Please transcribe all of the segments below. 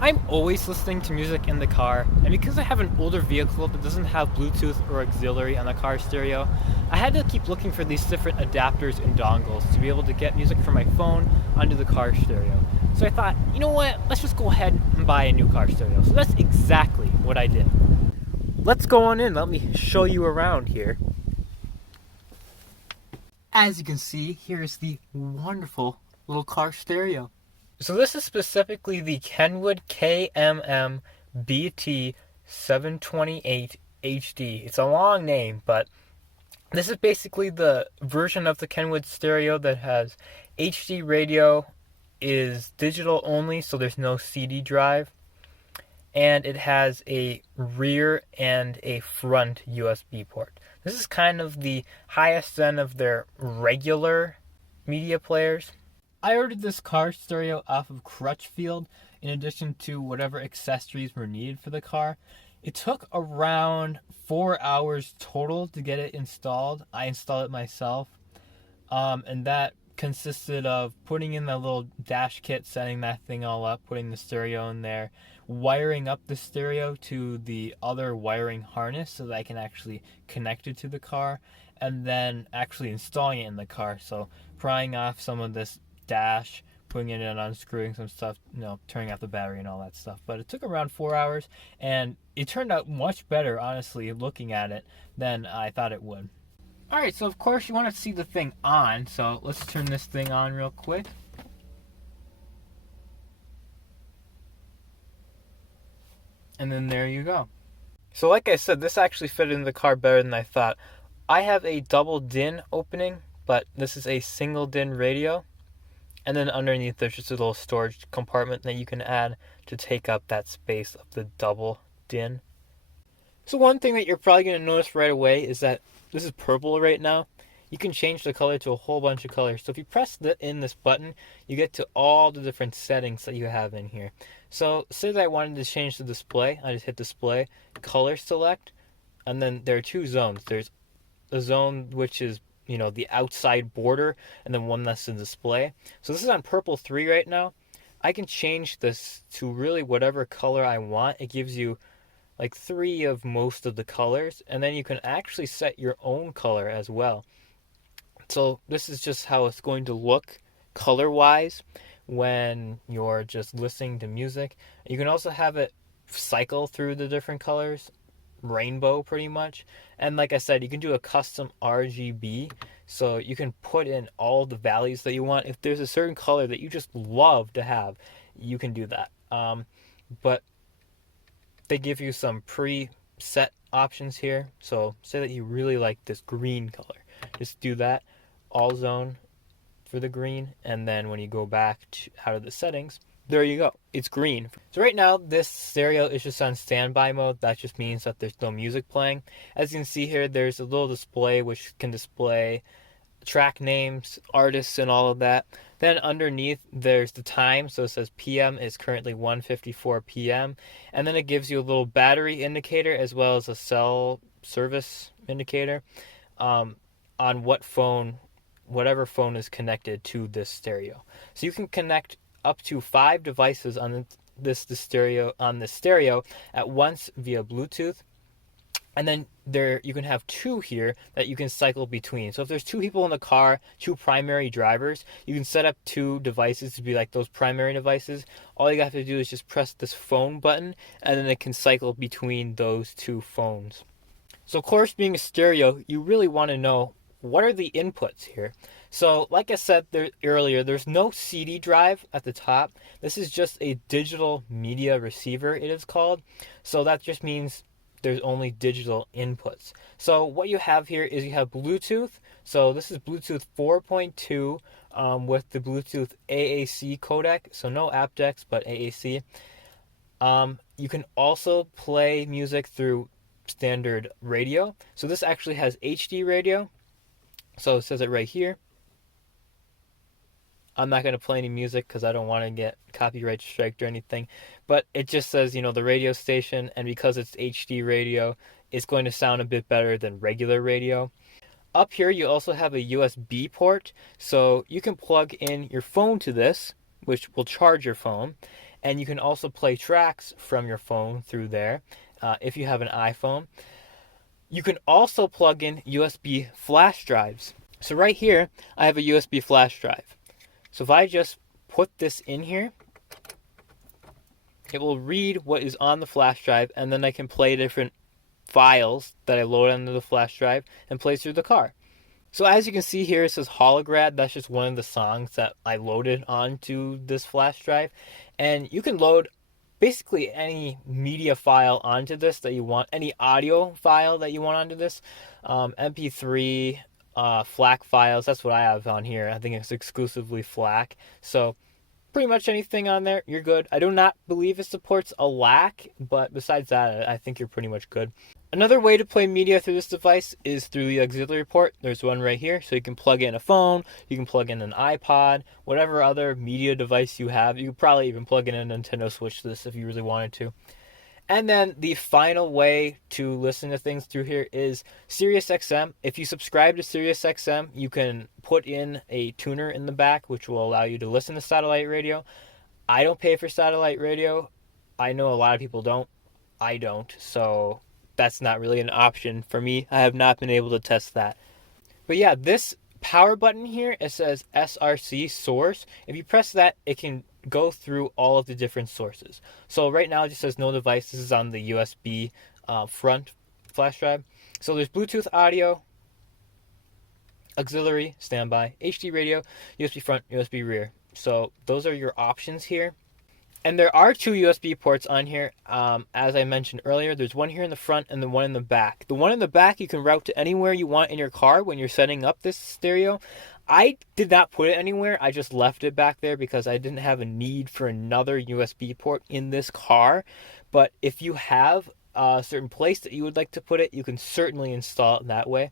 I'm always listening to music in the car, and because I have an older vehicle that doesn't have Bluetooth or auxiliary on the car stereo, I had to keep looking for these different adapters and dongles to be able to get music from my phone onto the car stereo. So I thought, you know what, let's just go ahead and buy a new car stereo. So that's exactly what I did. Let's go on in, let me show you around here. As you can see, here's the wonderful little car stereo. So this is specifically the Kenwood KMM-BT728HD. It's a long name, but this is basically the version of the Kenwood stereo that has HD radio, is digital only, so there's no CD drive, and it has a rear and a front USB port. This is kind of the highest end of their regular media players. I ordered this car stereo off of Crutchfield in addition to whatever accessories were needed for the car. It took around 4 hours total to get it installed. I installed it myself, and that consisted of putting in the little dash kit, setting that thing all up, putting the stereo in there, wiring up the stereo to the other wiring harness so that I can actually connect it to the car, and then actually installing it in the car. So prying off some of this dash, putting it in, unscrewing some stuff, turning off the battery and all that stuff. But it took around 4 hours, and it turned out much better, honestly, looking at it, than I thought it would. Alright, so of course you want to see the thing on, so let's turn this thing on real quick. And then there you go. So like I said, this actually fit in the car better than I thought. I have a double DIN opening, but this is a single DIN radio. And then underneath there's just a little storage compartment that you can add to take up that space of the double DIN. So one thing that you're probably going to notice right away is that this is purple right now. You can change the color to a whole bunch of colors. So if you press in this button, you get to all the different settings that you have in here. So say that I wanted to change the display. I just hit display, color select, and then there are two zones. There's a zone which is the outside border, and then one that's in display. So this is on purple 3 right now. I can change this to really whatever color I want. It gives you like 3 of most of the colors, and then you can actually set your own color as well. So this is just how it's going to look color-wise when you're just listening to music. You can also have it cycle through the different colors, rainbow pretty much. And like I said, you can do a custom RGB, so you can put in all the values that you want. If there's a certain color that you just love to have, you can do that. But they give you some preset options here. So say that you really like this green color, just do that, all zone for the green, and then when you go back out of the settings, there you go, it's green. So right now this stereo is just on standby mode. That just means that there's no music playing. As you can see here, there's a little display which can display track names, artists, and all of that. Then underneath there's the time, so it says PM is currently 1:54 p.m. and then it gives you a little battery indicator as well as a cell service indicator on whatever phone is connected to this stereo. So you can connect up to 5 devices on the stereo at once via Bluetooth. And then you can have 2 here that you can cycle between. So if there's 2 people in the car, 2 primary drivers, you can set up 2 devices to be like those primary devices. All you have to do is just press this phone button, and then it can cycle between those 2 phones. So of course, being a stereo, you really want to know what are the inputs here. So like I said earlier, there's no CD drive at the top. This is just a digital media receiver, it is called. So that just means there's only digital inputs. So what you have here is you have Bluetooth. So this is Bluetooth 4.2 with the Bluetooth AAC codec. So no aptX, but AAC. You can also play music through standard radio. So this actually has HD radio. So it says it right here. I'm not going to play any music because I don't want to get copyright striked or anything. But it just says, the radio station. And because it's HD radio, it's going to sound a bit better than regular radio. Up here, you also have a USB port. So you can plug in your phone to this, which will charge your phone. And you can also play tracks from your phone through there if you have an iPhone. You can also plug in USB flash drives. So right here, I have a USB flash drive. So if I just put this in here, it will read what is on the flash drive, and then I can play different files that I load onto the flash drive and play through the car. So as you can see here, it says Holograd. That's just one of the songs that I loaded onto this flash drive. And you can load basically any media file onto this that you want, any audio file that you want onto this. MP3, FLAC files, that's what I have on here. I think it's exclusively FLAC. So pretty much anything on there, you're good. I do not believe it supports a LAC, but besides that, I think you're pretty much good. Another way to play media through this device is through the auxiliary port. There's one right here, so you can plug in a phone, you can plug in an iPod, whatever other media device you have. You could probably even plug in a Nintendo Switch to this if you really wanted to. And then the final way to listen to things through here is SiriusXM. If you subscribe to SiriusXM, you can put in a tuner in the back, which will allow you to listen to satellite radio. I don't pay for satellite radio. I know a lot of people don't. I don't. So that's not really an option for me. I have not been able to test that. But yeah, this power button here, it says SRC source. If you press that, it can go through all of the different sources. So right now it just says no device. This is on the USB front flash drive. So there's Bluetooth audio, auxiliary, standby, HD radio, USB front, USB rear. So those are your options here. And there are two USB ports on here. As I mentioned earlier, there's one here in the front and the one in the back. The one in the back you can route to anywhere you want in your car when you're setting up this stereo. I did not put it anywhere. I just left it back there because I didn't have a need for another USB port in this car. But if you have a certain place that you would like to put it, you can certainly install it that way.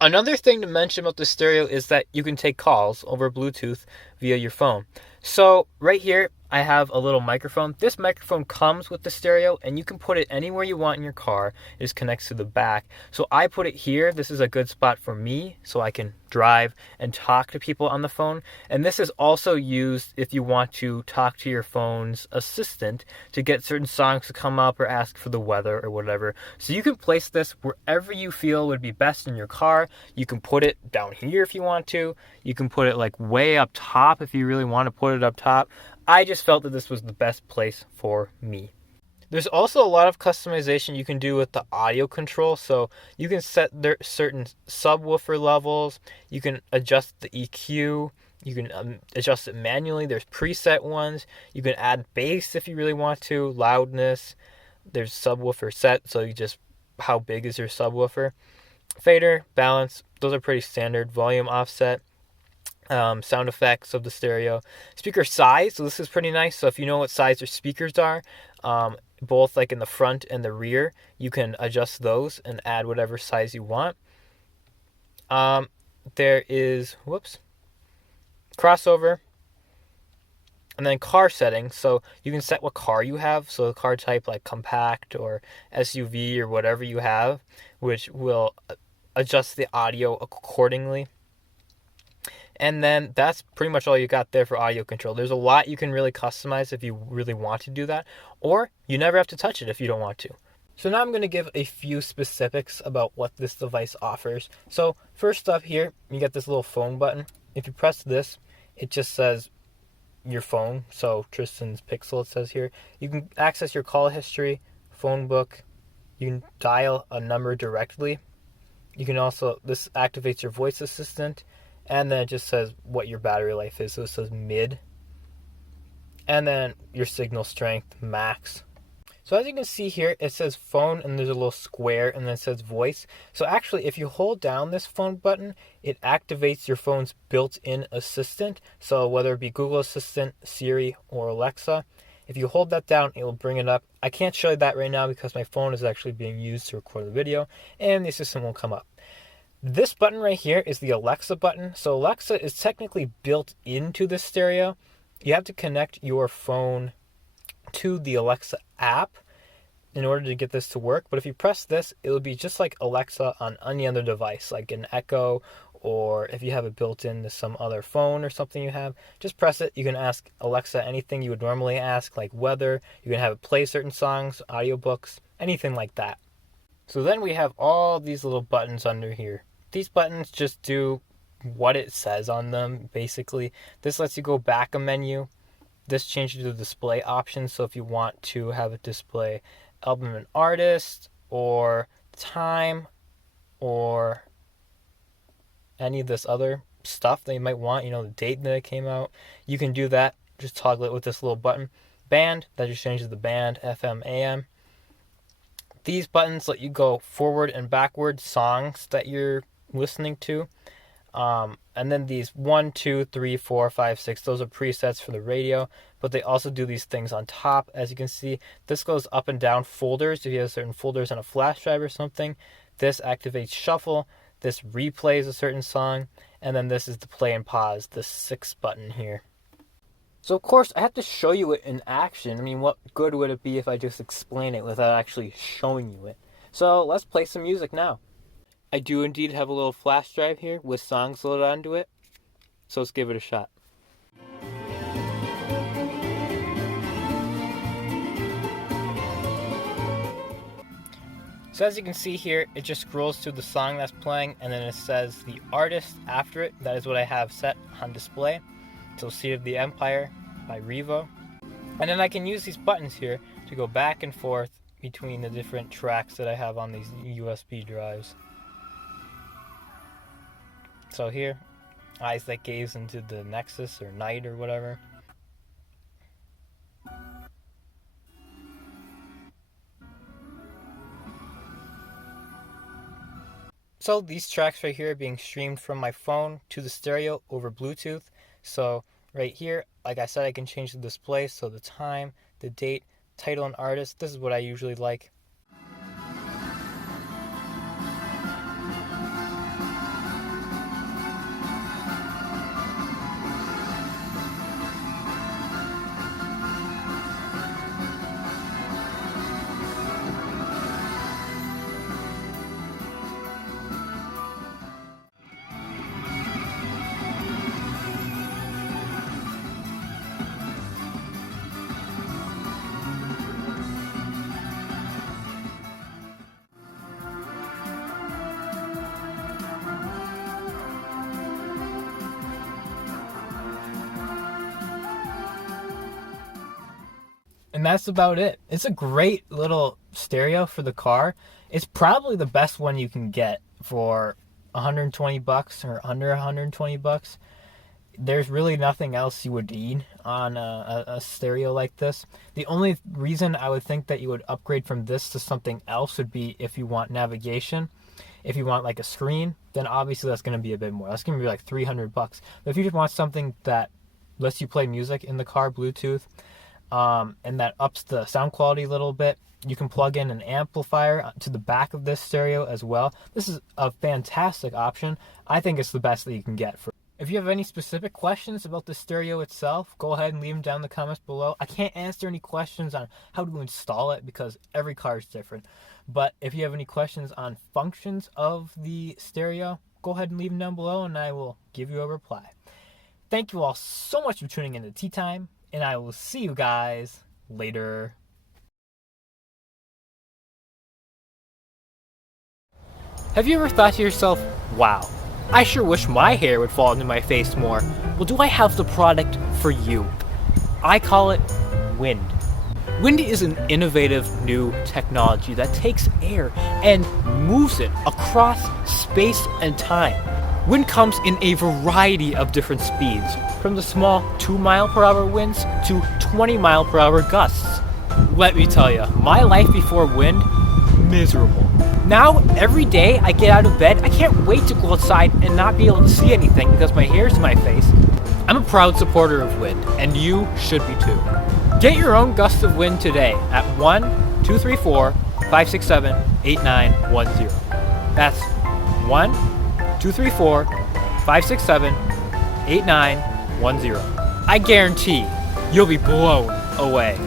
Another thing to mention about the stereo is that you can take calls over Bluetooth via your phone. So right here, I have a little microphone. This microphone comes with the stereo, and you can put it anywhere you want in your car. It just connects to the back. So I put it here. This is a good spot for me, so I can drive and talk to people on the phone. And this is also used if you want to talk to your phone's assistant to get certain songs to come up or ask for the weather or whatever. So you can place this wherever you feel would be best in your car. You can put it down here if you want to. You can put it like way up top if you really want to put it up top. I just felt that this was the best place for me. There's also a lot of customization you can do with the audio control. So you can set certain subwoofer levels. You can adjust the EQ. You can adjust it manually. There's preset ones. You can add bass if you really want to, loudness. There's subwoofer set, so you just, how big is your subwoofer? Fader, balance, those are pretty standard. Volume offset. Sound effects of the stereo. Speaker size, so this is pretty nice. So if you know what size your speakers are, both like in the front and the rear, you can adjust those and add whatever size you want. There is, crossover, and then car settings. So you can set what car you have, so the car type like compact or SUV or whatever you have, which will adjust the audio accordingly. And then that's pretty much all you got there for audio control. There's a lot you can really customize if you really want to do that, or you never have to touch it if you don't want to. So now I'm going to give a few specifics about what this device offers. So first up here, you get this little phone button. If you press this, it just says your phone. So Tristan's Pixel, it says here. You can access your call history, phone book. You can dial a number directly. You can also, this activates your voice assistant. And then it just says what your battery life is. So it says mid. And then your signal strength, max. So as you can see here, it says phone and there's a little square and then it says voice. So actually, if you hold down this phone button, it activates your phone's built-in assistant. So whether it be Google Assistant, Siri, or Alexa, if you hold that down, it will bring it up. I can't show you that right now because my phone is actually being used to record the video and the assistant won't come up. This button right here is the Alexa button. So Alexa is technically built into the stereo. You have to connect your phone to the Alexa app in order to get this to work. But if you press this, it will be just like Alexa on any other device, like an Echo or if you have it built into some other phone or something you have, just press it. You can ask Alexa anything you would normally ask, like weather. You can have it play certain songs, audiobooks, anything like that. So then we have all these little buttons under here. These buttons just do what it says on them, basically. This lets you go back a menu. This changes the display options, so if you want to have it display album and artist, or time, or any of this other stuff that you might want, the date that it came out, you can do that. Just toggle it with this little button. Band, that just changes the band, FM, AM. These buttons let you go forward and backward songs that you're listening to. And then these 1, 2, 3, 4, 5, 6, those are presets for the radio, but they also do these things on top. As you can see, this goes up and down folders. If you have certain folders on a flash drive or something, this activates shuffle, this replays a certain song, and then this is the play and pause, the 6 button here. So of course, I have to show you it in action. I mean, what good would it be if I just explain it without actually showing you it? So let's play some music now. I do indeed have a little flash drive here with songs loaded onto it, so let's give it a shot. So as you can see here, it just scrolls through the song that's playing, and then it says the artist after it. That is what I have set on display. So Seed of the Empire by Revo. And then I can use these buttons here to go back and forth between the different tracks that I have on these USB drives. So here, Eyes That Gaze into the Nexus or Night or whatever. So these tracks right here are being streamed from my phone to the stereo over Bluetooth. So right here, like I said, I can change the display. So the time, the date, title, and artist. This is what I usually like. And that's about it. It's a great little stereo for the car. It's probably the best one you can get for $120 or under $120. There's really nothing else you would need on a stereo like this. The only reason I would think that you would upgrade from this to something else would be if you want navigation. If you want like a screen, then obviously that's going to be a bit more. That's going to be like $300. But if you just want something that lets you play music in the car, Bluetooth, and that ups the sound quality a little bit, you can plug in an amplifier to the back of this stereo as well. This is a fantastic option. I think it's the best that you can get. If you have any specific questions about the stereo itself, go ahead and leave them down in the comments below. I can't answer any questions on how to install it because every car is different. But if you have any questions on functions of the stereo, go ahead and leave them down below and I will give you a reply. Thank you all so much for tuning in to Tea Time, and I will see you guys later. Have you ever thought to yourself, wow, I sure wish my hair would fall into my face more? Well, do I have the product for you? I call it Wind. Wind is an innovative new technology that takes air and moves it across space and time. Wind comes in a variety of different speeds, from the small 2-mile-per-hour winds to 20-mile-per-hour gusts. Let me tell you, my life before wind, miserable. Now, every day I get out of bed, I can't wait to go outside and not be able to see anything because my hair's in my face. I'm a proud supporter of wind, and you should be too. Get your own gust of wind today at 1-234-567-8910. That's 1-234-567-8910. I guarantee you'll be blown away.